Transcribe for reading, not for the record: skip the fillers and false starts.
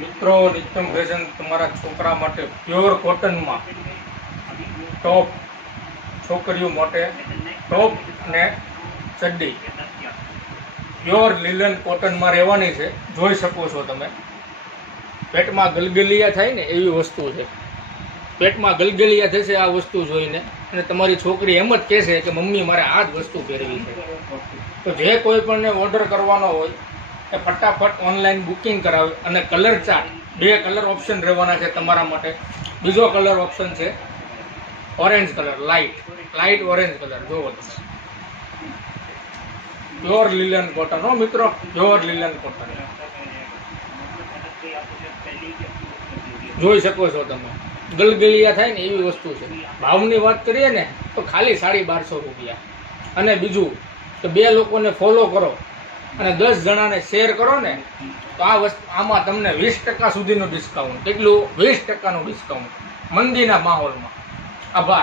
મિત્રો, નિત્યમ ફેશન તમારા છોકરા માટે પ્યોર કોટનમાં ટોપ, છોકરીઓ માટે ટોપ ને ચડ્ડી પ્યોર લીલન કોટનમાં રહેવાની છે. જોઈ શકો છો તમે, પેટમાં ગલગલિયા થાય ને એવી વસ્તુ છે. પેટમાં ગલગલિયા થશે આ વસ્તુ જોઈને, અને તમારી છોકરી એમ જ કહેશે કે મમ્મી મારે આ જ વસ્તુ પહેરવી છે. તો જે કોઈ પણને ઓર્ડર કરવાનો હોય એ ફટાફટ ઓનલાઈન બુકિંગ કરાવે. અને કલર ચાર્ટ, 2 કલર ઓપ્શન રહેવાના છે તમારા માટે. બીજો કલર ઓપ્શન છે orange colour, light orange colour. જોવો તમે, પ્યોર લીલન કોટન હો મિત્રો, પ્યોર લીલન કોટન. જોઈ શકો છો તમે, ગલગલિયા થાય ને એવી વસ્તુ છે. ભાવની વાત કરીએ ને તો ખાલી 1250 રૂપિયા. અને બીજું તો 2 લોકોને ફોલો કરો અને 10 જણાને શેર કરો ને તો આ વસ્તુ આમાં તમને 20% સુધીનું ડિસ્કાઉન્ટ. કેટલું? 20%નું ડિસ્કાઉન્ટ મંદીના માહોલમાં. આભાર.